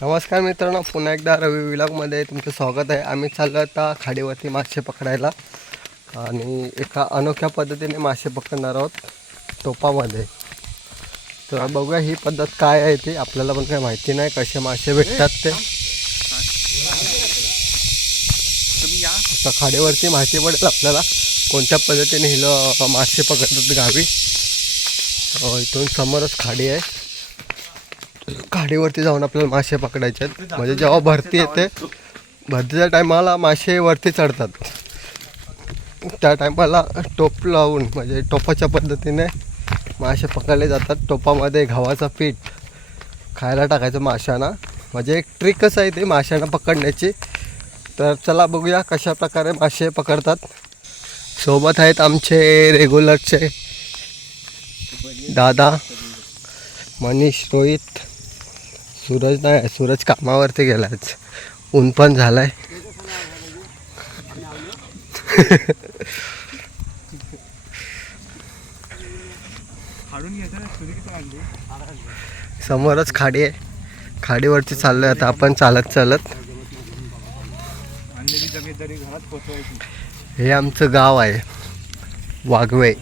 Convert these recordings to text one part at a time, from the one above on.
नमस्कार मित्रांनो पुन्हा एकदा रवी विलॉगमध्ये तुमचं स्वागत आहे. आम्ही चाललो आता खाडीवरती मासे पकडायला. आणि एका अनोख्या पद्धतीने मासे पकडणार आहोत टोपामध्ये. तर बघूया ही पद्धत काय आहे ती. आपल्याला पण काही माहिती नाही कसे मासे भेटतात ते. खाडीवरती माहिती पडेल आपल्याला कोणत्या पद्धतीने हिला मासे पकडतात गावी. इथून समोरच खाडी आहे. खाडीवरती जाऊन आपल्याला मासे पकडायचे आहेत. म्हणजे जेव्हा भरती येते भरतीच्या टायमाला मासे वरती चढतात. त्या टायमाला टोप लावून म्हणजे टोपाच्या पद्धतीने मासे पकडले जातात. टोपामध्ये गव्हाचं पीठ खायला टाकायचं माशांना. म्हणजे एक ट्रिकच आहे ते माशांना पकडण्याची. तर चला बघूया कशा प्रकारे मासे पकडतात. सोबत आहेत आमचे रेग्युलरचे दादा मनीष रोहित. सूरज नाही सूरज कामावरती गेलाच ऊन पण झालाय. समोरच खाडी आहे. खाडीवरती चाललोय आता आपण चालत चालत. हे आमचं गाव आहे. वाघवे.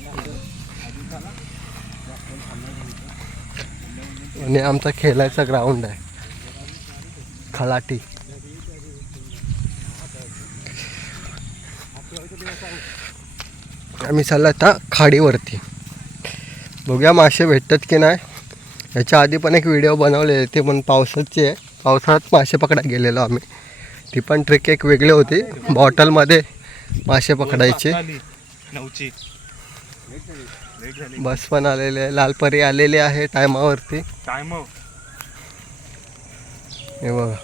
आणि आमचा खेळायचा ग्राउंड आहे. खलाटी. आम्ही चालला आता खाडीवरती. बघूया मासे भेटतात की नाही. याच्या आधी पण एक व्हिडिओ बनवले ते पण पावसाचे आहे. पावसाळ्यात मासे पकडा गेलेलो आम्ही. ती पण ट्रिक एक वेगळी होती. बॉटलमध्ये मासे पकडायचे. नऊची. लेट झाली बस पण आलेले आहे. लालपरी आलेली आहे टायमावरती. टाइम हे बघा.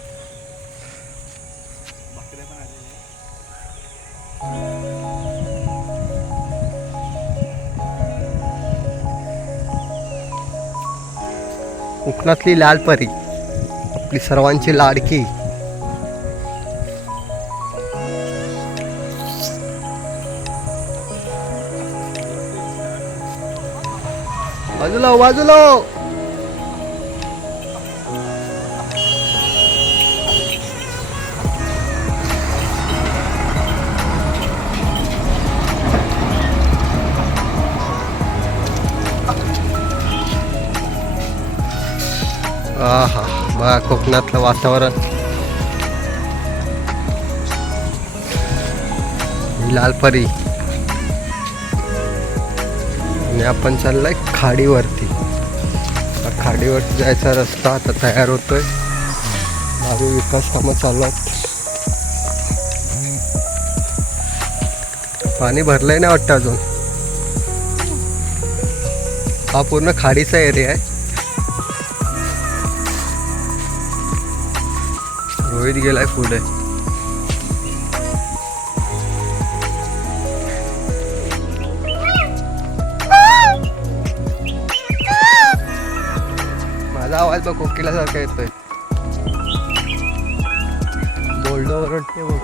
कोकणातली लालपरी. आपली सर्वांची लाडकी. बाजूला हो, बाजूला हो. आहा बघा कोकणातलं वातावरण. लाल लालपरी. आणि आपण चाललाय खाडीवरती. खाडीवरती जायचा रस्ता आता तयार होतोय. भावी विकास कामं चालू आहेत. पाणी भरलंय ना वाटतं अजून? हा पूर्ण खाडीचा एरिया आहे. रोहित गेलाय पुढे. आवाज बघ कोकिलासारखा येतोय. बोलडो ओरडते बघ.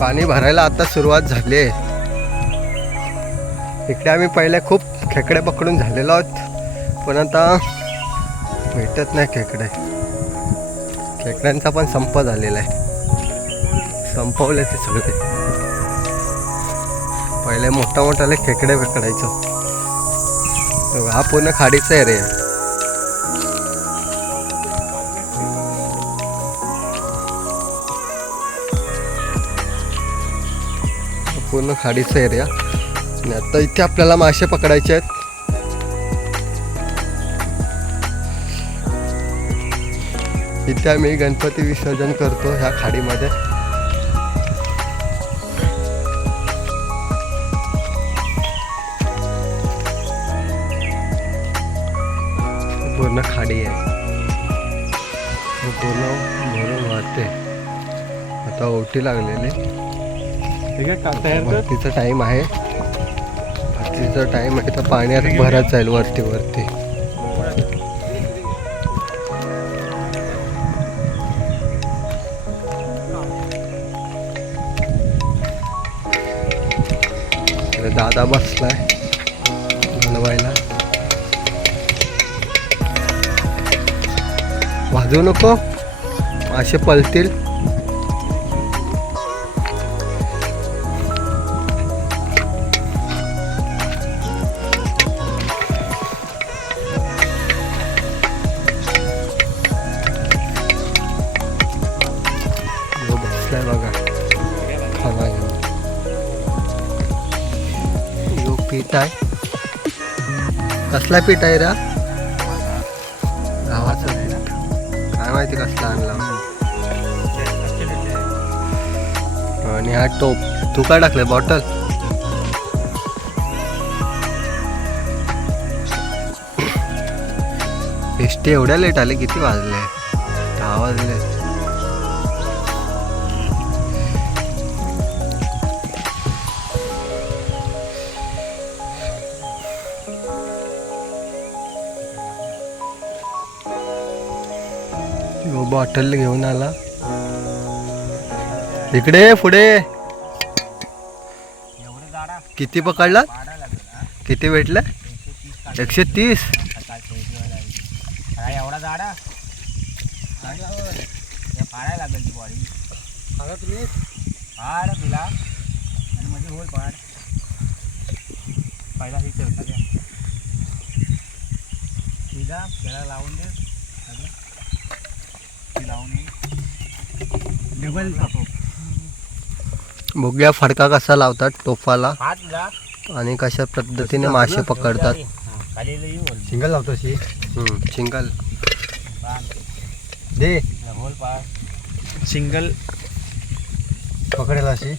पाणी भरायला आता सुरुवात झाली आहे. इकडे आम्ही पहिले खूप खेकडे पकडून झालेलो आहोत पण आता भेटत नाही खेकडे. खेकड्यांचा पण संप झालेला आहे. संपवले ते सगळे. पहिले मोठा मोठाले खेकडे पकडायचो. हा पूर्ण खाडीचा एरिया आहे पूर्ण खाडीचा एरिया आणि आता इथे आपल्याला मासे पकडायचे आहेत. इथे आम्ही गणपती विसर्जन करतो ह्या खाडीमध्ये. पूर्ण खाडी आहे. हे पूर्ण भरून वाहते. आता ओटी लागलेली. भरतीचा टाईम आहे. भरतीचा टाईम आहे तर पाण्यात भरत जाईल वरती वरती. दादा बसलाय. घालवायला भाजू नको. असे पलतील. बघा. फणा घेऊन. पीठ आहे. कसला पीठ आहे रा? आणि हा टोप तू काय टाकलंय बॉटल. एसटी एवढ्या लेट आले किती वाजले? दहा वाजले. बॉटल घेऊन आला. इकडे ये, पुढे. ये. किती पकडला किती भेटलं? एकशे तीस. एवढा झाडा फाडायला लागेल ती बॉडी फाड तुला आणि म्हणजे होल फाड पहिला ही चलता द्या तिला त्याला लावून दे आणि ती लावून ये डबल बघूया फडका कसा लावतात टोपाला आणि कशा पद्धतीने मासे पकडतात. सिंगल लावतो चिंगल दे. सिंगल पकडायला अशी.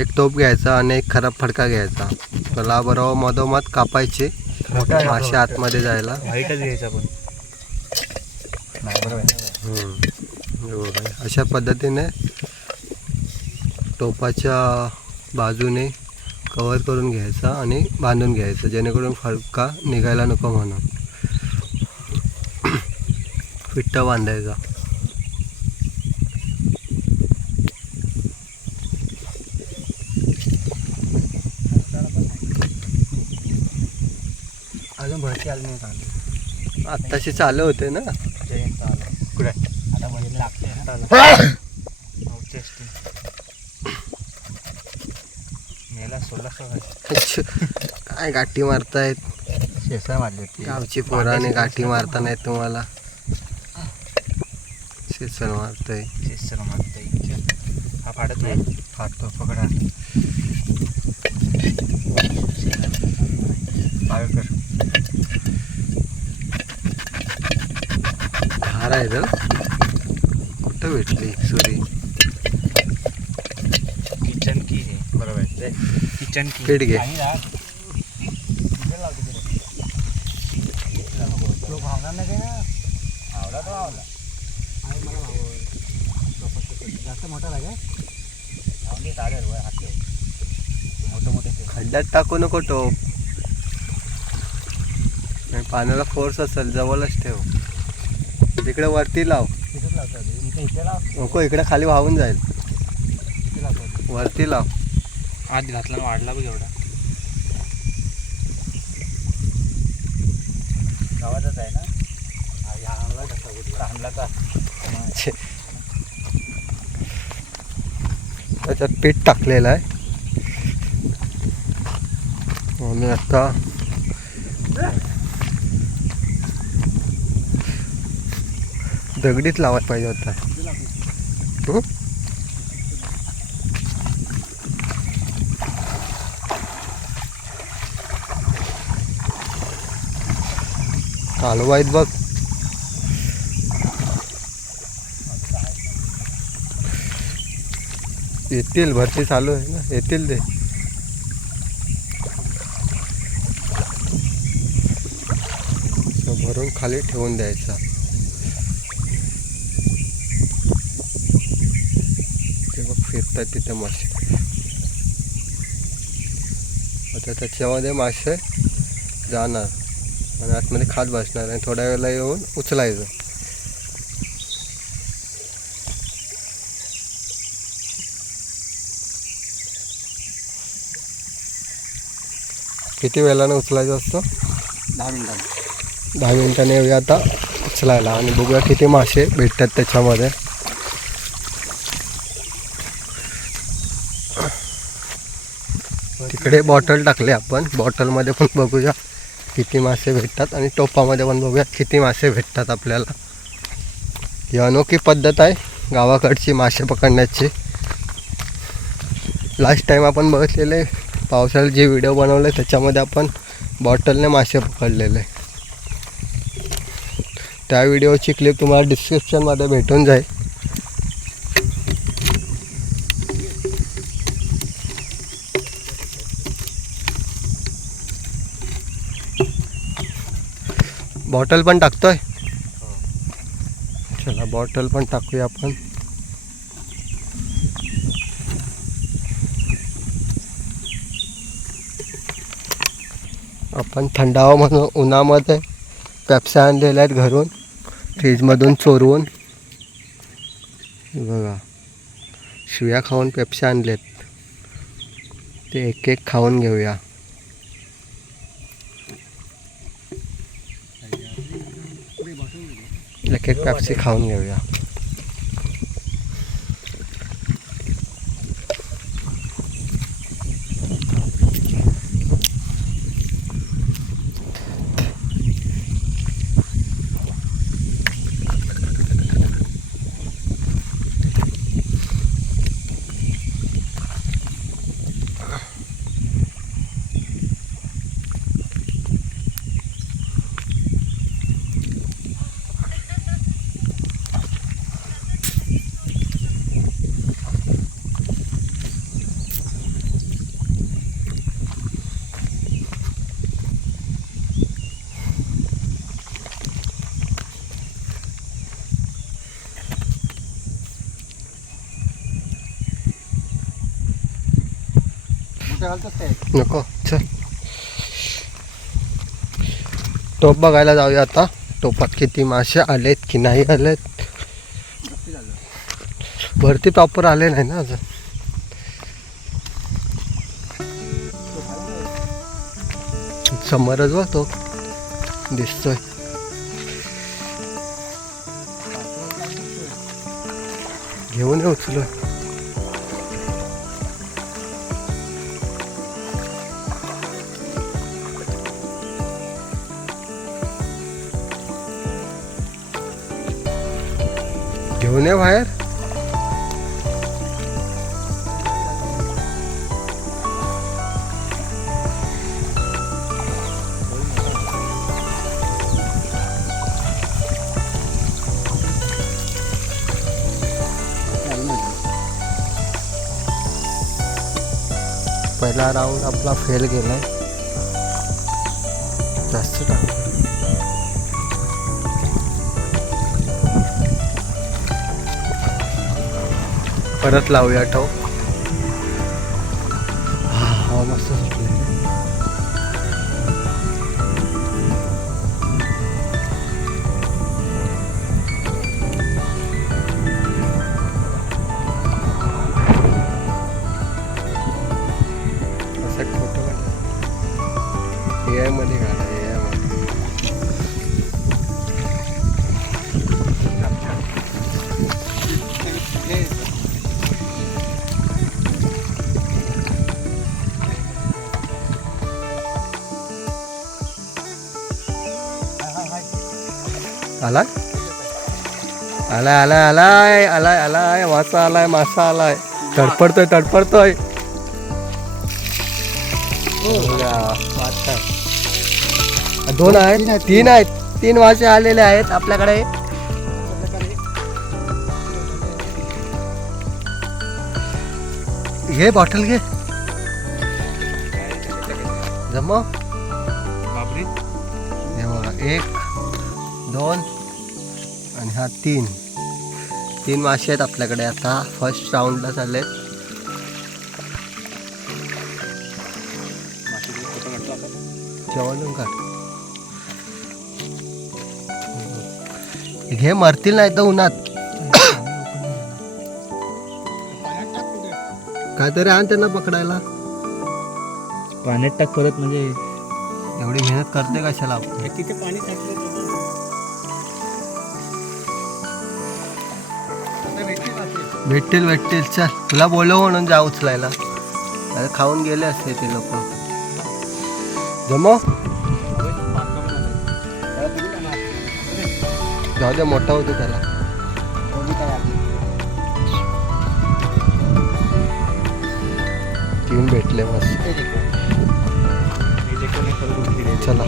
एक टोप घ्यायचा आणि एक खराब फडका घ्यायचा. त्याला बरोबर मधोमध कापायचे मासे आतमध्ये जायला. व्हाईटच घ्यायचा पण. हे अशा पद्धतीने टोपाच्या बाजूने कवर करून घ्यायचा आणि बांधून घ्यायचं जेणेकरून फडका निघायला नको म्हणून. फिट्ट बांधायचा. अजून भरती आली नाही चांगली आत्ताशी चालू होते ना? आता लागते. काय गाठी मारतायत? शेसा मारली गावची पोराने गाठी मारता नाहीत तुम्हाला? शेसन मारतय. शेसर मारता हा फाडत नाही फाटतो पकडा. धार आहे तर कुठं भेटली सुरी? किचन की आहे. बरोबर घे. मोठे खड्ड्यात टाकू नको टोप. नाही पाण्याला फोर्स असेल जवळच ठेव. तिकडे वरती लाव. नको इकडे खाली वाहून जाईल. वरती लाव. आत घातला वाढला बघ एवढा. गावातच आहे ना? हा आणला कसा कुठला आणला का त्याच्यात पीठ टाकलेलं आहे. आणि आता दगडीत लावायला पाहिजे होता. हं? आहेत बघ. येतील भरती चालू आहे ना? येतील ते. भरून खाली ठेवून द्यायचा. ते बघ फिरतात तिथे मासे. आता त्याच्यामध्ये मासे जाणार. आणि आतमध्ये खात बसणार आणि थोड्या वेळेला येऊन उचलायचं. किती वेळानं उचलायचं असतं? दहा मिनिटांनी. दहा मिनिटांनी येऊया आता उचलायला आणि बघूया किती मासे भेटतात त्याच्यामध्ये. तिकडे बॉटल टाकले आपण. बॉटलमध्ये पण बघूया. किती मासे भेटतात आणि टोपामध्ये पण बघूया किती मासे भेटतात आपल्याला. ही अनोखी पद्धत आहे गावाकडची मासे पकडण्याची. लास्ट टाईम आपण बघितलेले पावसाळ्यात जे व्हिडिओ बनवले त्याच्यामध्ये आपण बॉटलने मासे पकडलेले. त्या व्हिडिओची क्लिप तुम्हाला डिस्क्रिप्शनमध्ये भेटून जाईल. बॉटल पण टाकतोय. चला बॉटल पण टाकूया आपण. आपण थंडावा म्हणून उन्हामध्ये पेप्स्या आणलेल्या आहेत घरून फ्रीजमधून चोरवून हे बघा शिव्या खाऊन पेप्स्या आणलेत. ते एक एक खाऊन घेऊया. एक एक पेप्सी खाऊन घेऊया. नको चल. टोप बघायला जाऊया आता. टोपात किती मासे आलेत की नाही आलेत? भरती प्रॉपर आले नाही ना अजून? समोरच बघ तो. दिसतोय. घेऊन ये घेऊन ये बाहेर पहिला राऊंड आपला फेल गेलाय. जास्त टाक परत लावूया ठेव. हा मस्त आलाय? आलाय आलाय आलाय आलाय आलाय मासा आलाय मासा आलाय. तडपडतोय तडपडतोय बघा, मासा. दोन आहेत तीन आहेत तीन मासे आलेले आहेत आपल्याकडे. घे बॉटल घे. जमा एक दोन आणि हा तीन. तीन मासे आहेत आपल्याकडे. आता फर्स्ट राऊंडला चाललेत जेवण काढ घे मरतील नाही तर उन्हात. काहीतरी आण त्यांना पकडायला. पाण्यात टाक परत म्हणजे एवढी मेहनत करते कशाला आपण? तिथे पाणी टाकलं भेटतील भेटतील. चल तुला बोलव म्हणून जा उचलायला. अरे खाऊन गेले असते ते लोक. जमो. जाऊ दे मोठा होतो त्याला. तीन भेटले बस. चला.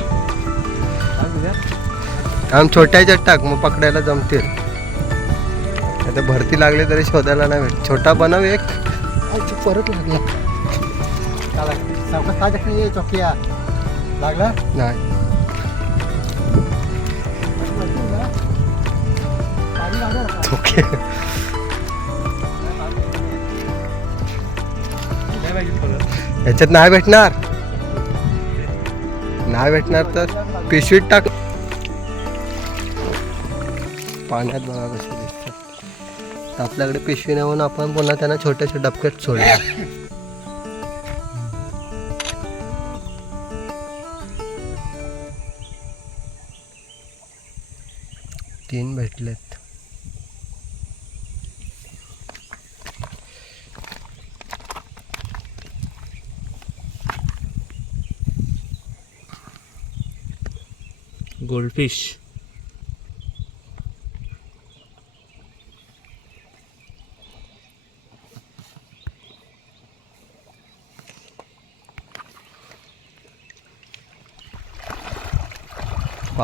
काम छोट्याच्यात टाक मग पकडायला जमतील. आता भरती लागली तरी शोधायला नाही भेट छोटा बनव एक. परत लागला. चौकिया. लागला? नाही. याच्यात नाही भेटणार. नाही भेटणार तर पिशवीत टाक. पाण्यात बघा दिसतात तर आपल्याकडे पिशवी नेऊन आपण पुन्हा त्यांना छोट्याशा डबक्यात सोडल्या तीन भेटलेत. गोल्डफिश.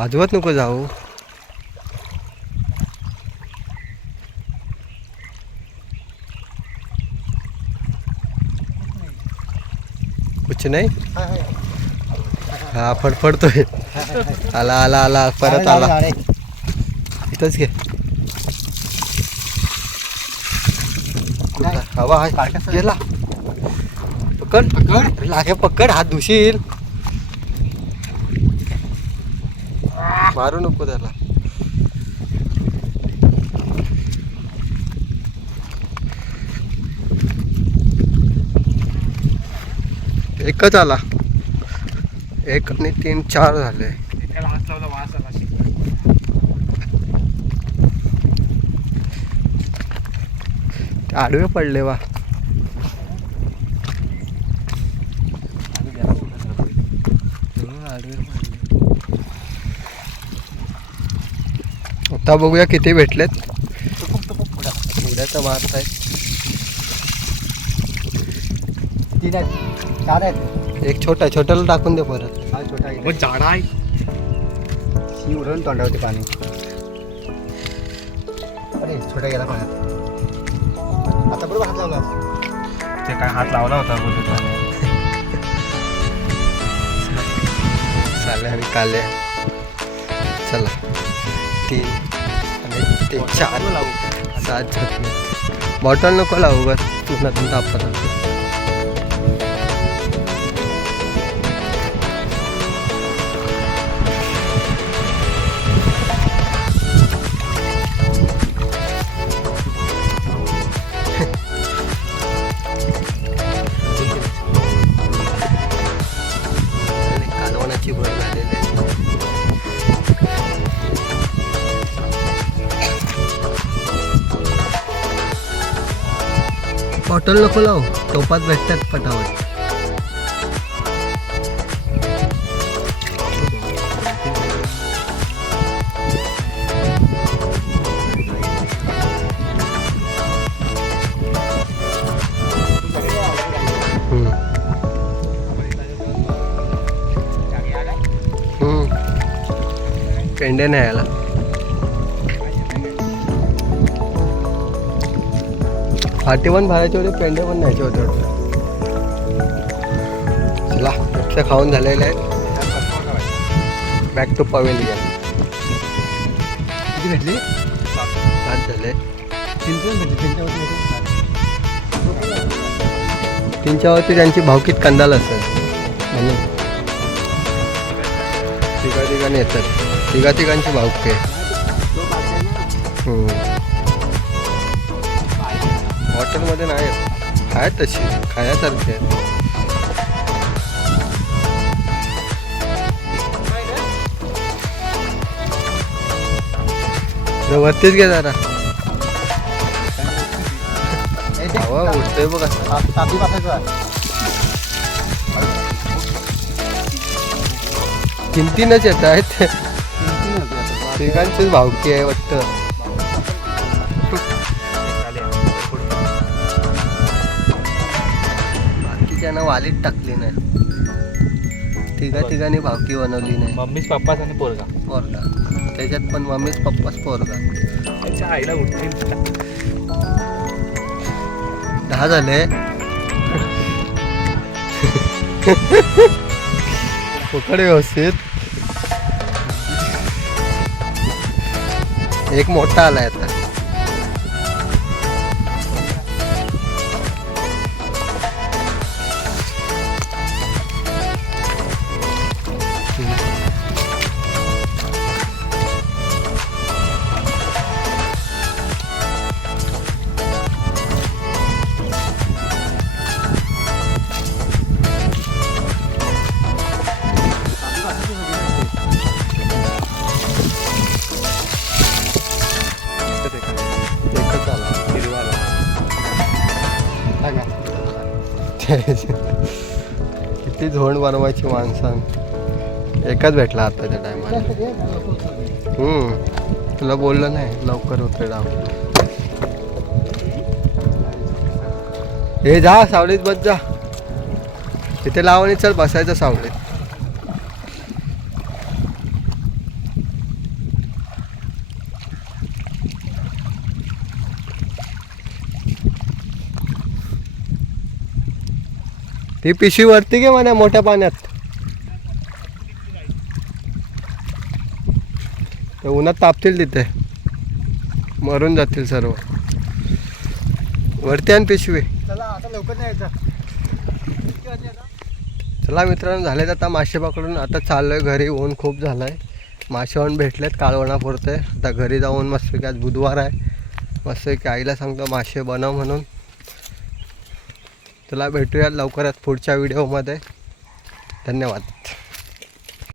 वाजवत नको जाऊ. कुछ नाही? हा फडफडतोय. आला आला आला परत आला. इथंच घे? हवा. गेला. पकड. पकड. लागे पकड. हात धुशील. मारू नको त्याला. एकच आला. एक आणि तीन चार झाले. आडवे पडले वा हं, आडवे पडले. आता बघूया किती भेटलेत. उड्याचा मारत आहे. तीन आहेत. चार आहेत. एक छोटा छोट्याला टाकून दे परत. हा छोटा आहे. मग झाडा आहे. शी उडवून तोंडावरती पाणी. अरे छोटा गेला पाण्यात. आता बरोबर हात लावला ते काय हात लावला होता बोलतो साले आणि काले चला. तीन. आणि ते चार. सात. बॉटल नको लावू बस. तू नंतर तापत बॉटल नको लाव टोपात भेटतात पटावट हम्म. हम्म. नाही आला फाटे पण भरायचे होते पेंडे पण न्यायचे होते. चला पेप्स्या खाऊन झालेले आहेत. बॅक टू पवेलियन किती भेटली? आज झाले. तीनच्यावरती त्यांची भावकीत कंदाल असेल. म्हणून. तिघा तिघांनी येतात. तिघा तिघांची भावकी आहे. हॉटेलमध्ये नाही आहेत. आहेत तशी. खाण्यासारखी आहेत. वरतीच घे जरा. हवा उडतोय बघ. किमतीनच येत आहेत. तिघांचीच भावकी आहे वाटतं. बाकीच्यांना वालीत टाकली नाही. तिघा तिघांनी भावकी बनवली नाही. मम्मीच पप्पाच आणि पोरगा. पोरगा. त्याच्यात पण मम्मीच पप्पाच पोरगा. त्याच्या आईला उठतील. दहा झाले. पकड व्यवस्थित. एक मोठा आलाय आता. किती झोंड बनवायची माणसां एकच भेटला आताच्या टायमाला. हम्म. तुला बोललं नाही लवकर होतं डाव हे जा सावलीत बस जा. तिथे लावणी चल बसायचं सावलीत. ती पिशवी वरती घे म्हणा मोठ्या पाण्यात. ते उन्हात तापतील तिथे. मरून जातील सर्व. वरती आण पिशवी. चला मित्रांनो झालेत आता मासे पकडून. आता चाललोय घरी ऊन खूप झालंय. मासे पण भेटलेत कालवणा पुरते आता घरी जाऊन मस्त आज बुधवार आहे. मस्त की आईला सांगतो मासे बनव म्हणून. चला भेटूया लवकरात पुढच्या व्हिडिओमध्ये धन्यवाद.